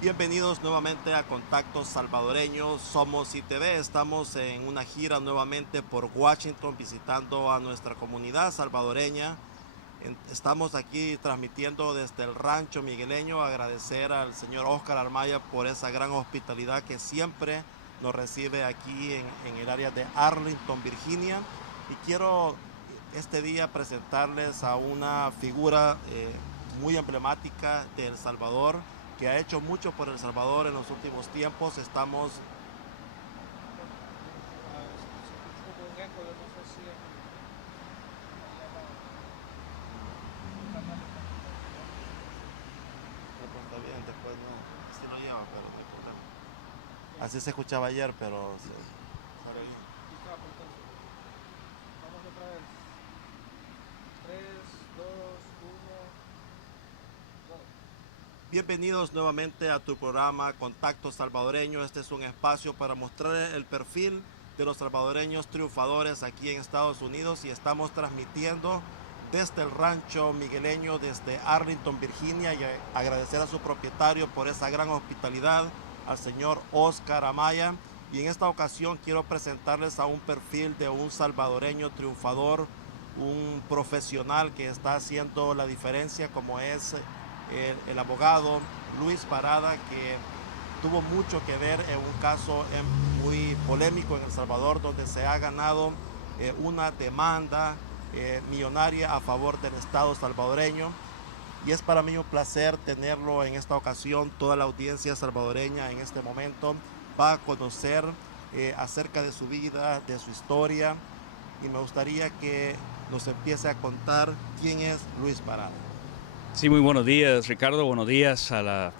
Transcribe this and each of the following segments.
Bienvenidos nuevamente a Contactos Salvadoreños, somos ITV, estamos en una gira nuevamente por Washington visitando a nuestra comunidad salvadoreña. Estamos aquí transmitiendo desde el rancho migueleño, agradecer al señor Oscar Armaya por esa gran hospitalidad que siempre nos recibe aquí en el área de Arlington, Virginia. Y quiero este día presentarles a una figura muy emblemática de El Salvador, que ha hecho mucho por El Salvador en los últimos tiempos. Estamos... Se escucha como un eco, yo no sé si es la llamada. El canal está muy Pues está bien, después no, sí lo lleva, pero no hay problema. bien. Así se escuchaba ayer, pero Ok, y capo entonces. Vamos otra vez. 3, 2, 1, go. bienvenidos nuevamente a tu programa Contacto Salvadoreño. Este es un espacio para mostrar el perfil de los salvadoreños triunfadores aquí en Estados Unidos, y estamos transmitiendo desde el rancho migueleño, desde Arlington, Virginia, y agradecer a su propietario por esa gran hospitalidad, al señor Oscar Amaya. Y en esta ocasión quiero presentarles a un perfil de un salvadoreño triunfador, un profesional que está haciendo la diferencia, como es el abogado Luis Parada, que tuvo mucho que ver en un caso muy polémico en El Salvador, donde se ha ganado una demanda millonaria a favor del Estado salvadoreño. Y es para mí un placer tenerlo en esta ocasión. Toda la audiencia salvadoreña en este momento va a conocer acerca de su vida, de su historia, y me gustaría que nos empiece a contar quién es Luis Parada. Sí, muy buenos días, Ricardo. Buenos días a la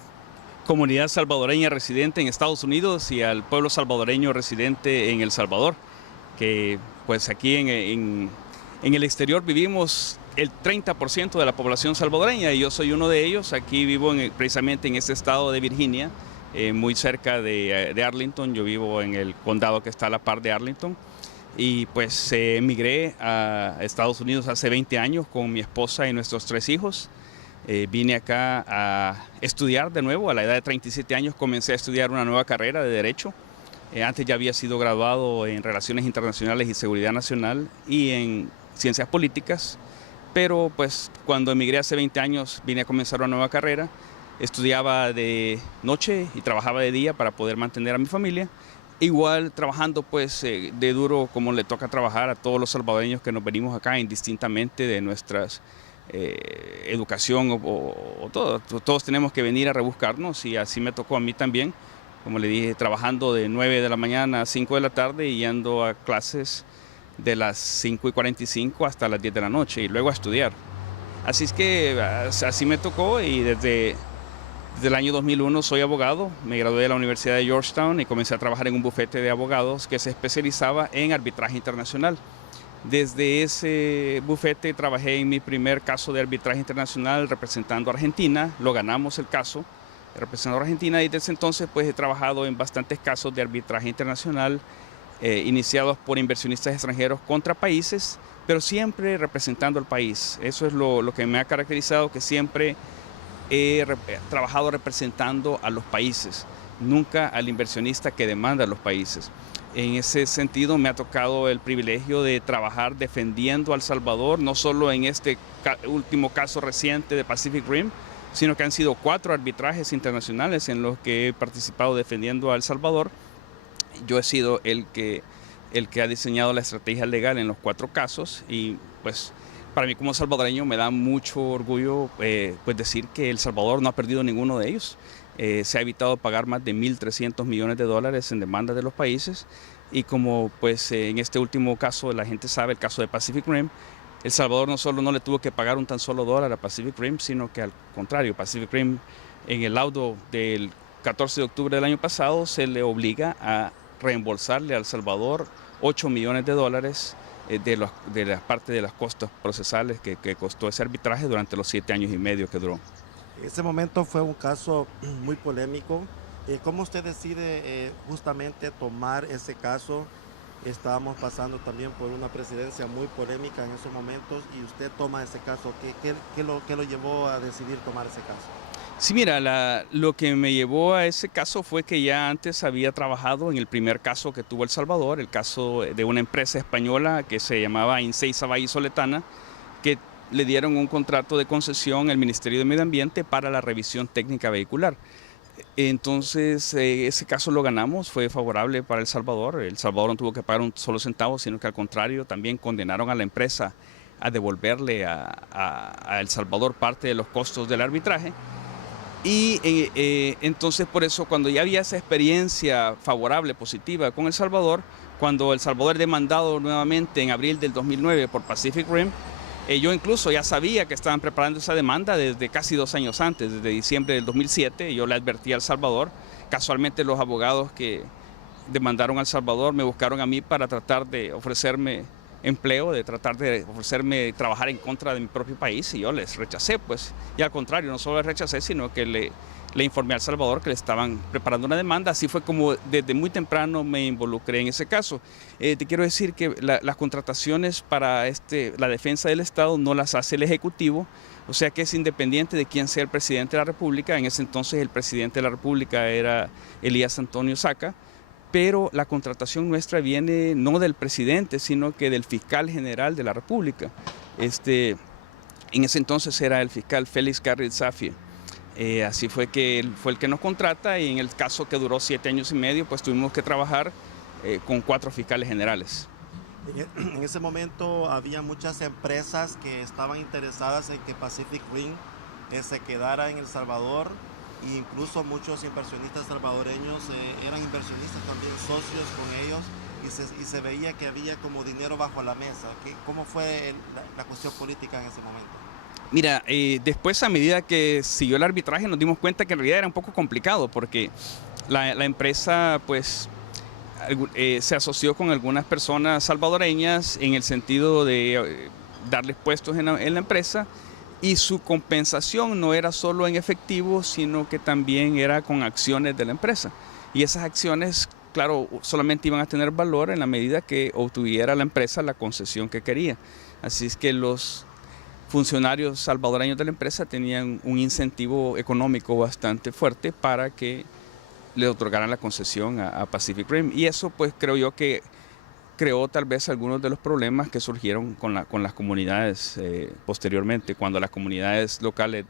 comunidad salvadoreña residente en Estados Unidos y al pueblo salvadoreño residente en El Salvador, que pues aquí en el exterior vivimos el 30% de la población salvadoreña, y yo soy uno de ellos. Aquí vivo precisamente en este estado de Virginia, muy cerca de Arlington. Yo vivo en el condado que está a la par de Arlington. Y pues emigré a Estados Unidos hace 20 años con mi esposa y nuestros 3 hijos. Vine acá a estudiar de nuevo. A la edad de 37 años comencé a estudiar una nueva carrera de Derecho. Antes ya había sido graduado en Relaciones Internacionales y Seguridad Nacional y en Ciencias Políticas, pero pues cuando emigré hace 20 años vine a comenzar una nueva carrera. Estudiaba de noche y trabajaba de día para poder mantener a mi familia. Igual trabajando pues de duro, como le toca trabajar a todos los salvadoreños que nos venimos acá, indistintamente de nuestras educación o todo. Todos tenemos que venir a rebuscarnos, y así me tocó a mí también. Como le dije, trabajando de 9 de la mañana a 5 de la tarde y yendo a clases de las 5:45 hasta las 10 de la noche y luego a estudiar. Así es que así me tocó, y desde el año 2001 soy abogado. Me gradué de la Universidad de Georgetown y comencé a trabajar en un bufete de abogados que se especializaba en arbitraje internacional. Desde ese bufete trabajé en mi primer caso de arbitraje internacional representando a Argentina. Lo ganamos el caso representando a Argentina, y desde entonces pues he trabajado en bastantes casos de arbitraje internacional iniciados por inversionistas extranjeros contra países, pero siempre representando al país. Eso es lo que me ha caracterizado, que siempre he trabajado representando a los países, nunca al inversionista que demanda a los países. En ese sentido me ha tocado el privilegio de trabajar defendiendo a El Salvador, no solo en este último caso reciente de Pacific Rim, sino que han sido 4 arbitrajes internacionales en los que he participado defendiendo a El Salvador. Yo he sido el que ha diseñado la estrategia legal en los 4 casos, y pues para mí como salvadoreño me da mucho orgullo pues decir que El Salvador no ha perdido ninguno de ellos. Se ha evitado pagar más de 1.300 millones de dólares en demandas de los países, y como pues en este último caso la gente sabe, el caso de Pacific Rim, El Salvador no solo no le tuvo que pagar un tan solo dólar a Pacific Rim, sino que al contrario, Pacific Rim, en el laudo del 14 de octubre del año pasado, se le obliga a reembolsarle a El Salvador 8 millones de dólares de la parte de las costas procesales que costó ese arbitraje durante los 7 años y medio que duró. Ese momento fue un caso muy polémico. ¿Cómo usted decide justamente tomar ese caso? Estábamos pasando también por una presidencia muy polémica en esos momentos, y usted toma ese caso. ¿Qué lo llevó a decidir tomar ese caso? Sí, mira, lo que me llevó a ese caso fue que ya antes había trabajado en el primer caso que tuvo El Salvador, el caso de una empresa española que se llamaba Inseiza Vallisoletana, que le dieron un contrato de concesión al Ministerio de Medio Ambiente para la revisión técnica vehicular. Entonces, ese caso lo ganamos, fue favorable para El Salvador. El Salvador no tuvo que pagar un solo centavo, sino que al contrario, también condenaron a la empresa a devolverle a El Salvador parte de los costos del arbitraje. Y entonces por eso cuando ya había esa experiencia favorable, positiva con El Salvador, cuando El Salvador es demandado nuevamente en abril del 2009 por Pacific Rim, yo incluso ya sabía que estaban preparando esa demanda desde casi 2 años antes, desde diciembre del 2007. Yo le advertí a El Salvador. Casualmente los abogados que demandaron a El Salvador me buscaron a mí para tratar de ofrecerme empleo, de tratar de ofrecerme trabajar en contra de mi propio país, y yo les rechacé, pues, y al contrario, no solo les rechacé, sino que le informé a El Salvador que le estaban preparando una demanda. Así fue como desde muy temprano me involucré en ese caso. Te quiero decir que las contrataciones para la defensa del Estado no las hace el Ejecutivo, o sea que es independiente de quién sea el presidente de la República. En ese entonces el presidente de la República era Elías Antonio Saca, pero la contratación nuestra viene no del presidente, sino que del fiscal general de la República. En ese entonces era el fiscal Félix Carril Zafie. Así fue que él fue el que nos contrata, y en el caso que duró 7 años y medio, pues tuvimos que trabajar con 4 fiscales generales. En ese momento había muchas empresas que estaban interesadas en que Pacific Rim se quedara en El Salvador. E incluso muchos inversionistas salvadoreños eran inversionistas también, socios con ellos, y se veía que había como dinero bajo la mesa. ¿Cómo fue la cuestión política en ese momento? Mira, después, a medida que siguió el arbitraje, nos dimos cuenta que en realidad era un poco complicado, porque la empresa pues se asoció con algunas personas salvadoreñas en el sentido de darles puestos en la empresa, y su compensación no era solo en efectivo, sino que también era con acciones de la empresa. Y esas acciones, claro, solamente iban a tener valor en la medida que obtuviera la empresa la concesión que quería. Así es que los funcionarios salvadoreños de la empresa tenían un incentivo económico bastante fuerte para que le otorgaran la concesión a Pacific Rim. Y eso, pues, creo yo que creó tal vez algunos de los problemas que surgieron con las comunidades posteriormente, cuando las comunidades locales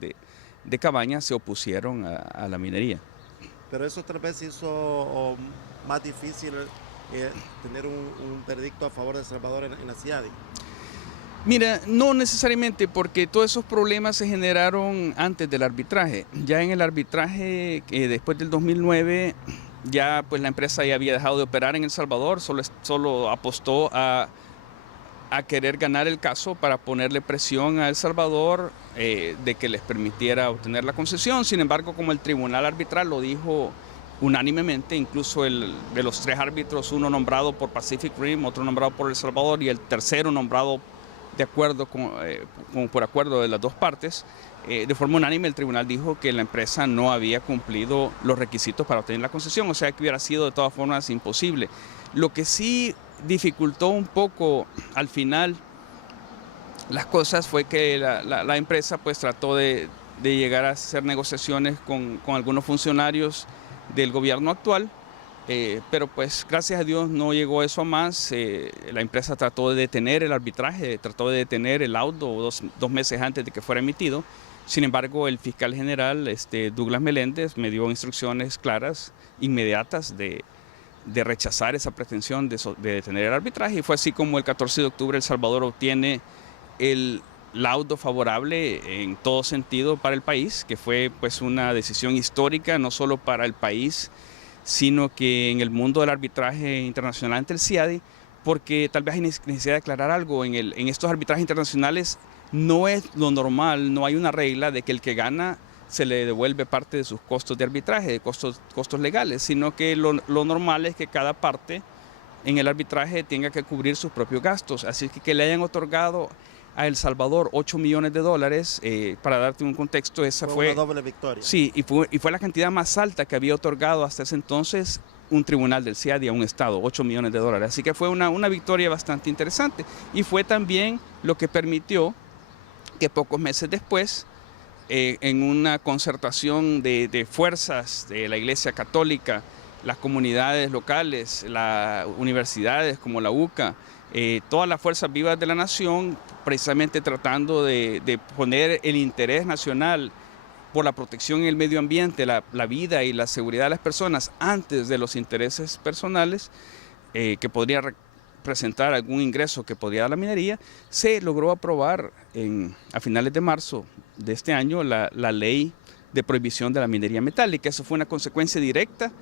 de Cabañas se opusieron a la minería. Pero eso tal vez hizo más difícil tener un veredicto a favor de El Salvador en la CIADI. Mira, no necesariamente, porque todos esos problemas se generaron antes del arbitraje. Ya en el arbitraje, después del 2009, ya pues la empresa ya había dejado de operar en El Salvador, solo apostó a querer ganar el caso para ponerle presión a El Salvador de que les permitiera obtener la concesión. Sin embargo, como el tribunal arbitral lo dijo unánimemente, incluso de los 3 árbitros, uno nombrado por Pacific Rim, otro nombrado por El Salvador y el tercero nombrado de acuerdo por acuerdo de las 2 partes, de forma unánime el tribunal dijo que la empresa no había cumplido los requisitos para obtener la concesión, o sea que hubiera sido de todas formas imposible. Lo que sí dificultó un poco al final las cosas fue que la empresa pues trató de llegar a hacer negociaciones con algunos funcionarios del gobierno actual, pero pues gracias a Dios no llegó eso a más. La empresa trató de detener el arbitraje, trató de detener el laudo 2 meses antes de que fuera emitido. Sin embargo, el fiscal general Douglas Meléndez me dio instrucciones claras, inmediatas, de rechazar esa pretensión de detener el arbitraje, y fue así como el 14 de octubre El Salvador obtiene el laudo favorable en todo sentido para el país, que fue pues una decisión histórica no solo para el país, sino que en el mundo del arbitraje internacional ante el CIADI, porque tal vez hay necesidad de aclarar algo. En estos arbitrajes internacionales no es lo normal, no hay una regla de que el que gana se le devuelve parte de sus costos de arbitraje, de costos legales, sino que lo normal es que cada parte en el arbitraje tenga que cubrir sus propios gastos. Así que le hayan otorgado a El Salvador $8 millones, para darte un contexto, esa fue una doble victoria. Sí, y fue la cantidad más alta que había otorgado hasta ese entonces un tribunal del CIADI a un estado, $8 millones. Así que fue una victoria bastante interesante, y fue también lo que permitió que pocos meses después en una concertación de fuerzas de la Iglesia Católica, las comunidades locales, las universidades como la UCA, todas las fuerzas vivas de la nación, precisamente tratando de poner el interés nacional por la protección del medio ambiente, la vida y la seguridad de las personas antes de los intereses personales que podría representar algún ingreso que podría dar la minería, se logró aprobar a finales de marzo de este año la ley de prohibición de la minería metálica. Eso fue una consecuencia directa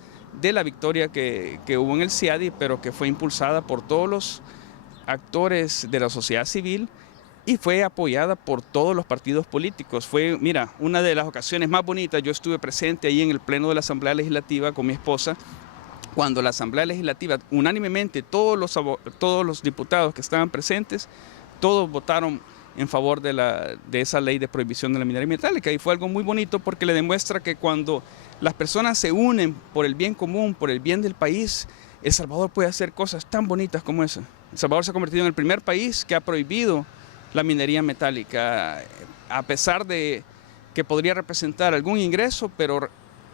de la victoria que hubo en el CIADI, pero que fue impulsada por todos los actores de la sociedad civil y fue apoyada por todos los partidos políticos. Fue, mira, una de las ocasiones más bonitas. Yo estuve presente ahí en el pleno de la Asamblea Legislativa con mi esposa, cuando la Asamblea Legislativa, unánimemente, todos los diputados que estaban presentes, todos votaron en favor de esa ley de prohibición de la minería metálica. Y fue algo muy bonito porque le demuestra que cuando las personas se unen por el bien común, por el bien del país, El Salvador puede hacer cosas tan bonitas como esa. El Salvador se ha convertido en el primer país que ha prohibido la minería metálica, a pesar de que podría representar algún ingreso, pero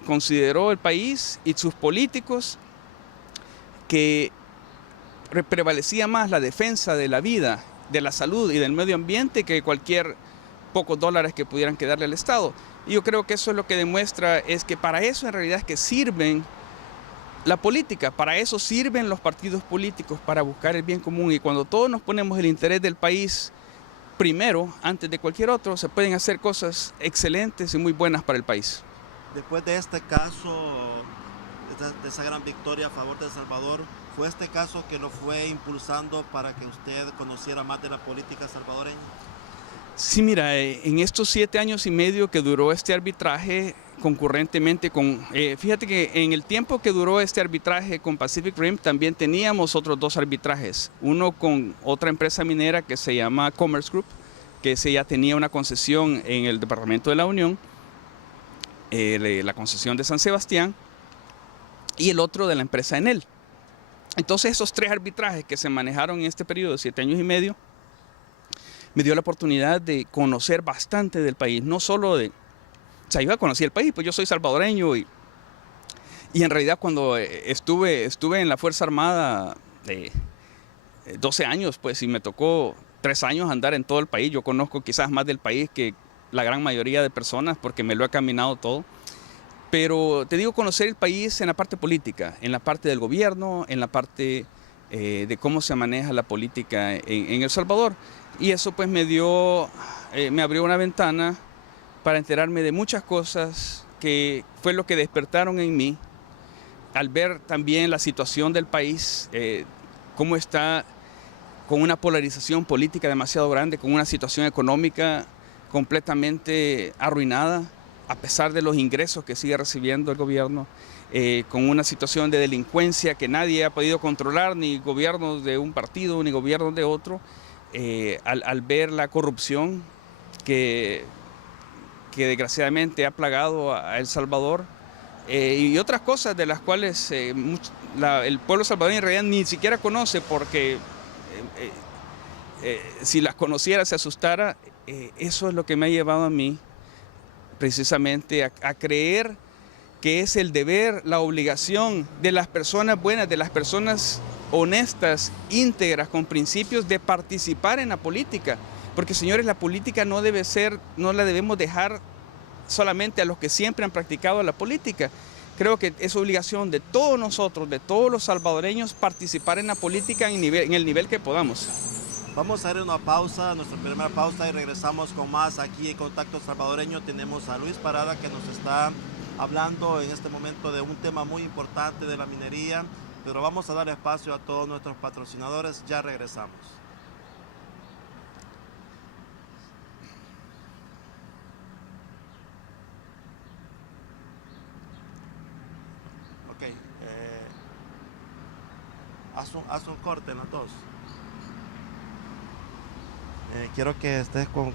consideró el país y sus políticos que prevalecía más la defensa de la vida, de la salud y del medio ambiente que cualquier pocos dólares que pudieran quedarle al Estado. Y yo creo que eso es lo que demuestra, es que para eso en realidad es que sirven la política, para eso sirven los partidos políticos, para buscar el bien común. Y cuando todos nos ponemos el interés del país primero, antes de cualquier otro, se pueden hacer cosas excelentes y muy buenas para el país. Después de este caso, de esa gran victoria a favor de El Salvador, ¿fue este caso que lo fue impulsando para que usted conociera más de la política salvadoreña? Sí, mira, en estos 7 años y medio que duró este arbitraje, concurrentemente fíjate que en el tiempo que duró este arbitraje con Pacific Rim también teníamos otros 2 arbitrajes, uno con otra empresa minera que se llama Commerce Group, que ese ya tenía una concesión en el Departamento de la Unión, la concesión de San Sebastián, y el otro de la empresa Enel. Entonces esos 3 arbitrajes que se manejaron en este periodo de 7 años y medio me dio la oportunidad de conocer bastante del país, no solo de... O sea, yo conocí el país, pues yo soy salvadoreño y en realidad cuando estuve en la Fuerza Armada 12 años, pues, y me tocó 3 años andar en todo el país. Yo conozco quizás más del país que la gran mayoría de personas porque me lo he caminado todo. Pero te digo, conocer el país en la parte política, en la parte del gobierno, en la parte de cómo se maneja la política en El Salvador. Y eso pues me abrió una ventana para enterarme de muchas cosas que fue lo que despertaron en mí al ver también la situación del país, cómo está con una polarización política demasiado grande, con una situación económica completamente arruinada, a pesar de los ingresos que sigue recibiendo el gobierno, con una situación de delincuencia que nadie ha podido controlar, ni gobiernos de un partido, ni gobiernos de otro, al ver la corrupción que desgraciadamente ha plagado a El Salvador, y otras cosas de las cuales el pueblo salvadoreño en realidad ni siquiera conoce, porque si las conociera se asustara. Eso es lo que me ha llevado a mí precisamente a creer que es el deber, la obligación de las personas buenas, de las personas honestas, íntegras, con principios, de participar en la política. Porque, señores, la política no la debemos dejar solamente a los que siempre han practicado la política. Creo que es obligación de todos nosotros, de todos los salvadoreños, participar en la política en el nivel que podamos. Vamos a hacer una pausa, nuestra primera pausa, y regresamos con más aquí en Contacto Salvadoreño. Tenemos a Luis Parada que nos está hablando en este momento de un tema muy importante de la minería, pero vamos a dar espacio a todos nuestros patrocinadores. Ya regresamos. Ok, haz un corte en las dos. Quiero que estés con